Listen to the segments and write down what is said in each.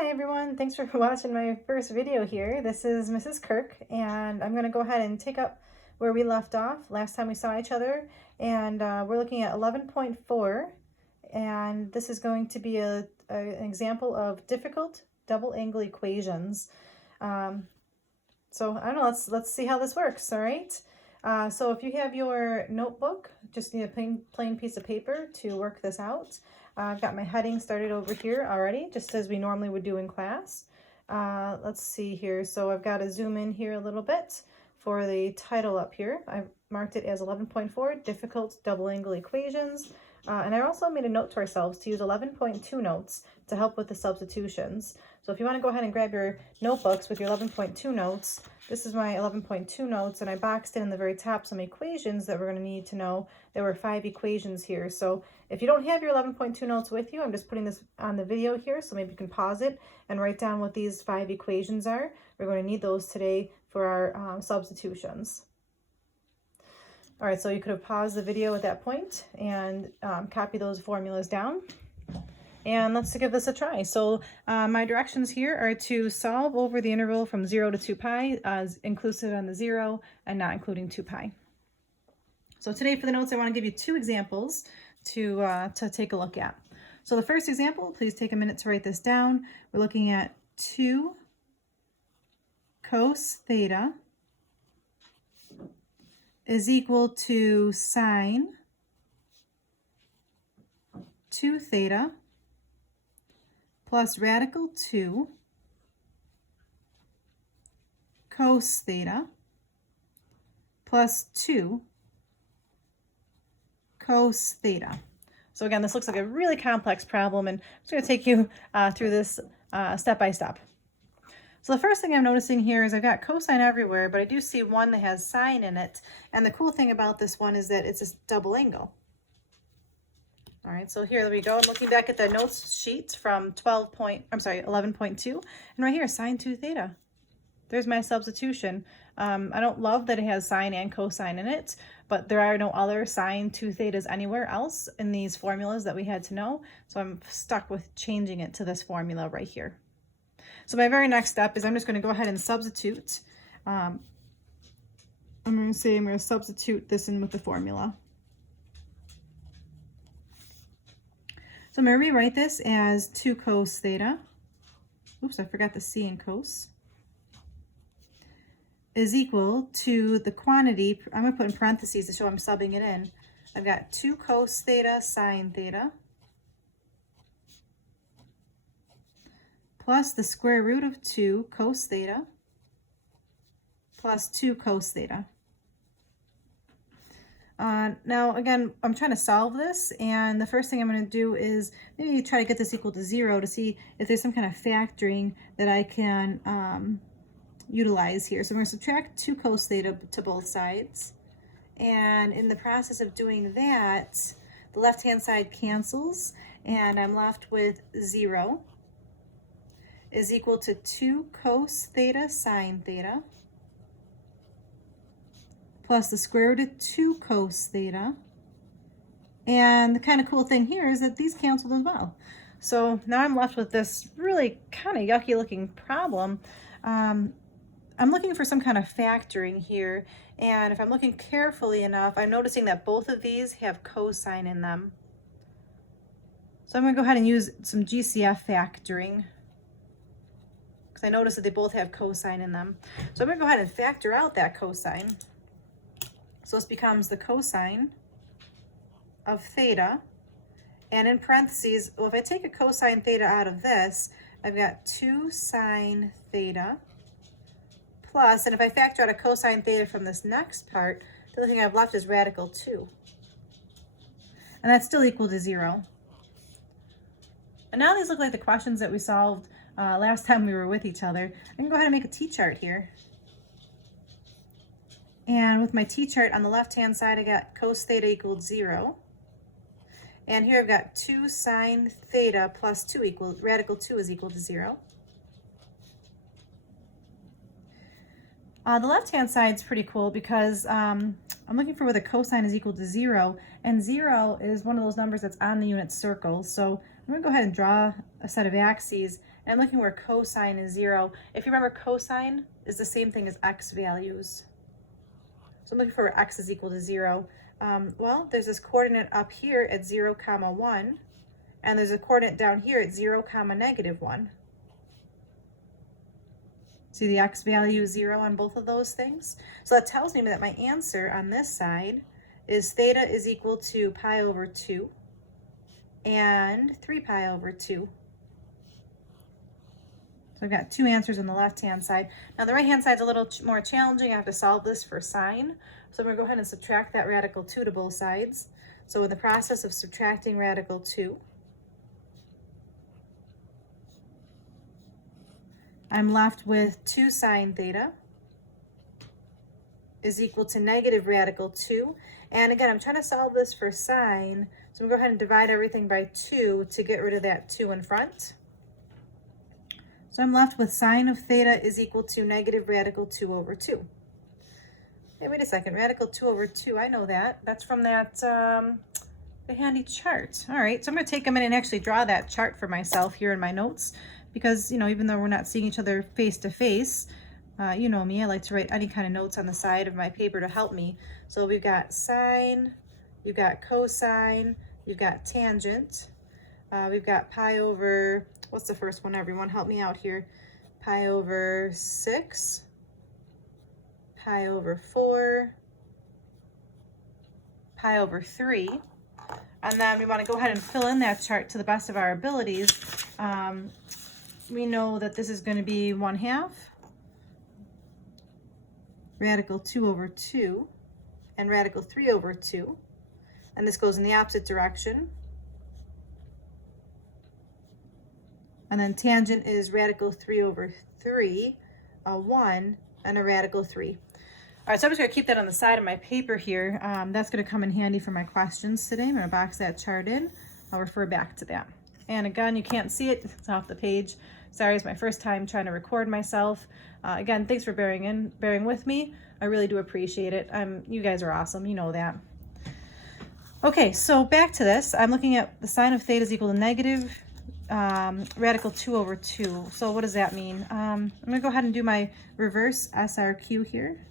Hi everyone, thanks for watching my first video here. This is Mrs. Kirk and I'm going to go ahead and take up where we left off last time we saw each other, and we're looking at 11.4, and this is going to be an example of difficult double angle equations. So I don't know, let's see how this works, all right? So if you have your notebook, just need a plain piece of paper to work this out. I've got my heading started over here already, just as we normally would do in class. Let's see here. So I've got to zoom in here a little bit for the title up here. I've marked it as 11.4, difficult double angle equations. And I also made a note to ourselves to use 11.2 notes to help with the substitutions. So if you want to go ahead and grab your notebooks with your 11.2 notes, this is my 11.2 notes, and I boxed in the very top some equations that we're going to need to know. There were 5 equations here. So if you don't have your 11.2 notes with you, I'm just putting this on the video here, so maybe you can pause it and write down what these 5 equations are. We're going to need those today for our substitutions. All right, so you could have paused the video at that point and copy those formulas down. And let's give this a try. So my directions here are to solve over the interval from 0 to 2 pi, inclusive on the 0 and not including 2 pi. So today for the notes, I want to give you 2 examples to take a look at. So the first example, please take a minute to write this down. We're looking at 2 cos theta is equal to sine 2 theta plus radical 2 cos theta plus 2 cos theta. So again, this looks like a really complex problem, and I'm just going to take you through this step by step. So the first thing I'm noticing here is I've got cosine everywhere, but I do see one that has sine in it. And the cool thing about this one is that it's a double angle. All right, so here we go. I'm looking back at the notes sheet from 11.2, and right here, sine 2 theta. There's my substitution. I don't love that it has sine and cosine in it, but there are no other sine 2 thetas anywhere else in these formulas that we had to know. So I'm stuck with changing it to this formula right here. So my very next step is I'm just going to go ahead and substitute. I'm going to substitute this in with the formula. So I'm going to rewrite this as 2 cos theta. Oops, I forgot the c in cos. Is equal to the quantity, I'm going to put in parentheses to show I'm subbing it in. I've got 2 cos theta sine theta plus the square root of 2 cos theta plus 2 cos theta. Now again, I'm trying to solve this, and the first thing I'm going to do is maybe try to get this equal to 0 to see if there's some kind of factoring that I can utilize here. So I'm going to subtract 2 cos theta to both sides, and in the process of doing that, the left hand side cancels and I'm left with 0 is equal to 2 cos theta sine theta plus the square root of 2 cos theta. And the kind of cool thing here is that these canceled as well. So now I'm left with this really kind of yucky looking problem. I'm looking for some kind of factoring here, and if I'm looking carefully enough, I'm noticing that both of these have cosine in them. So I'm going to go ahead and use some GCF factoring, because I notice that they both have cosine in them. So I'm going to go ahead and factor out that cosine. So this becomes the cosine of theta, and in parentheses, well, if I take a cosine theta out of this, I've got 2 sine theta plus, and if I factor out a cosine theta from this next part, the only thing I've left is radical 2. And that's still equal to 0. And now these look like the questions that we solved last time we were with each other. I can go ahead and make a t-chart here. And with my t-chart on the left-hand side, I got cos theta equals 0. And here I've got 2 sine theta plus 2 equals, radical 2 is equal to 0. The left-hand side is pretty cool because I'm looking for where the cosine is equal to 0, and 0 is one of those numbers that's on the unit circle. So I'm I'm going to go ahead and draw a set of axes. And I'm looking where cosine is 0. If you remember, cosine is the same thing as x values. So I'm looking for where x is equal to 0. Well, there's this coordinate up here at 0, 1. And there's a coordinate down here at 0, -1. See the x value is 0 on both of those things? So that tells me that my answer on this side is theta is equal to pi over 2 and 3 pi over 2. So I've got two answers on the left-hand side. Now the right-hand side is a little more challenging. I have to solve this for sine. So I'm going to go ahead and subtract that radical 2 to both sides. So in the process of subtracting radical 2, I'm left with 2 sine theta is equal to negative radical 2. And again, I'm trying to solve this for sine. So I'm going to go ahead and divide everything by 2 to get rid of that 2 in front. So I'm left with sine of theta is equal to negative radical 2 over 2. Hey, wait a second, radical 2 over 2, I know that. That's from that, the handy chart. All right, so I'm going to take a minute and actually draw that chart for myself here in my notes. Because, you know, even though we're not seeing each other face to face, you know me, I like to write any kind of notes on the side of my paper to help me. So we've got sine, you've got cosine, you've got tangent, we've got pi over, what's the first one, everyone? Help me out here. Pi over 6, pi over 4, pi over 3. And then we want to go ahead and fill in that chart to the best of our abilities. We know that this is going to be 1/2 radical 2 over 2 and radical 3 over 2. And this goes in the opposite direction. And then tangent is radical 3 over 3, a 1, and a radical 3. All right, so I'm just going to keep that on the side of my paper here. That's going to come in handy for my questions today. I'm going to box that chart in. I'll refer back to that. And again, you can't see it. It's off the page. Sorry, it's my first time trying to record myself. Again, thanks for bearing with me. I really do appreciate it. You guys are awesome. You know that. Okay, so back to this. I'm looking at the sine of theta is equal to negative radical 2 over 2. So what does that mean? I'm going to go ahead and do my reverse SRQ here.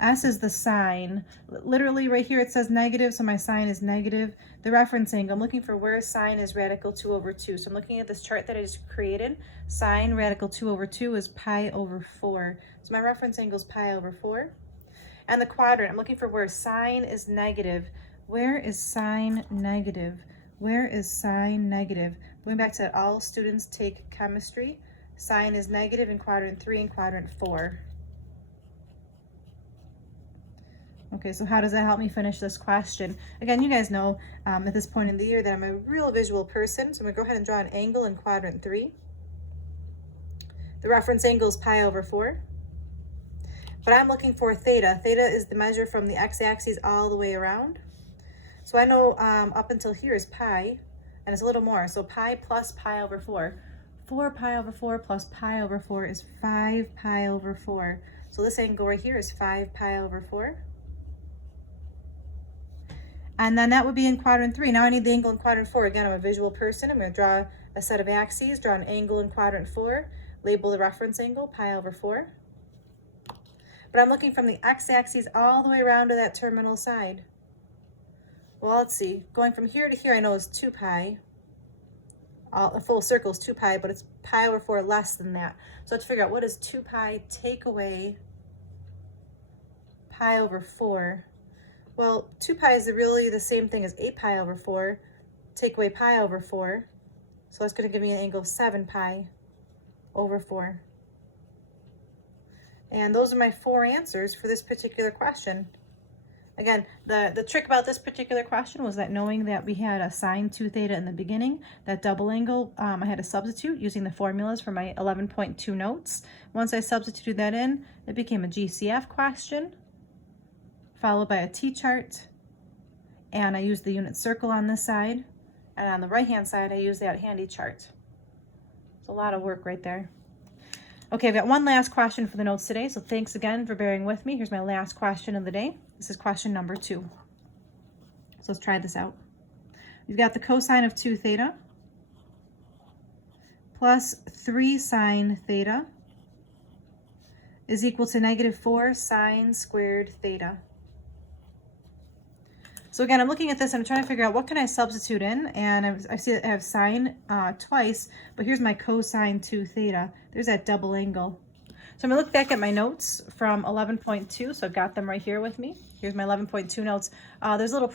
S is the sine. Literally right here it says negative, so my sine is negative. The reference angle, I'm looking for where sine is radical 2 over 2. So I'm looking at this chart that I just created. Sine radical 2 over 2 is pi over 4. So my reference angle is pi over 4. And the quadrant, I'm looking for where sine is negative. Where is sine negative? Where is sine negative? Going back to all students take chemistry. Sine is negative in quadrant 3 and quadrant 4. Okay, so how does that help me finish this question? Again, you guys know at this point in the year that I'm a real visual person, so I'm going to go ahead and draw an angle in quadrant 3. The reference angle is pi over 4. But I'm looking for theta. Theta is the measure from the x-axis all the way around. So I know up until here is pi, and it's a little more. So pi plus pi over 4. 4 pi over 4 plus pi over 4 is 5 pi over 4. So this angle right here is 5 pi over 4. And then that would be in quadrant 3. Now I need the angle in quadrant 4. Again, I'm a visual person. I'm going to draw a set of axes, draw an angle in quadrant 4, label the reference angle, pi over 4. But I'm looking from the x-axis all the way around to that terminal side. Well, let's see. Going from here to here, I know is 2 pi. A full circle is 2 pi, but it's pi over 4 less than that. So let's figure out what is 2 pi take away pi over 4. Well, 2 pi is really the same thing as 8 pi over 4. Take away pi over 4. So that's going to give me an angle of 7 pi over 4. And those are my 4 answers for this particular question. Again, the trick about this particular question was that knowing that we had a sine 2 theta in the beginning, that double angle, I had to substitute using the formulas for my 11.2 notes. Once I substituted that in, it became a GCF question, followed by a T-chart, and I used the unit circle on this side, and on the right-hand side, I used that handy chart. It's a lot of work right there. Okay, I've got one last question for the notes today, so thanks again for bearing with me. Here's my last question of the day. This is question number 2. So let's try this out. You've got the cosine of 2 theta plus 3 sine theta is equal to negative 4 sine squared theta. So again, I'm looking at this and I'm trying to figure out what can I substitute in, and I see that I have sine twice, but here's my cosine 2 theta. There's that double angle. So I'm gonna look back at my notes from 11.2, so I've got them right here with me. Here's my 11.2 notes. There's a little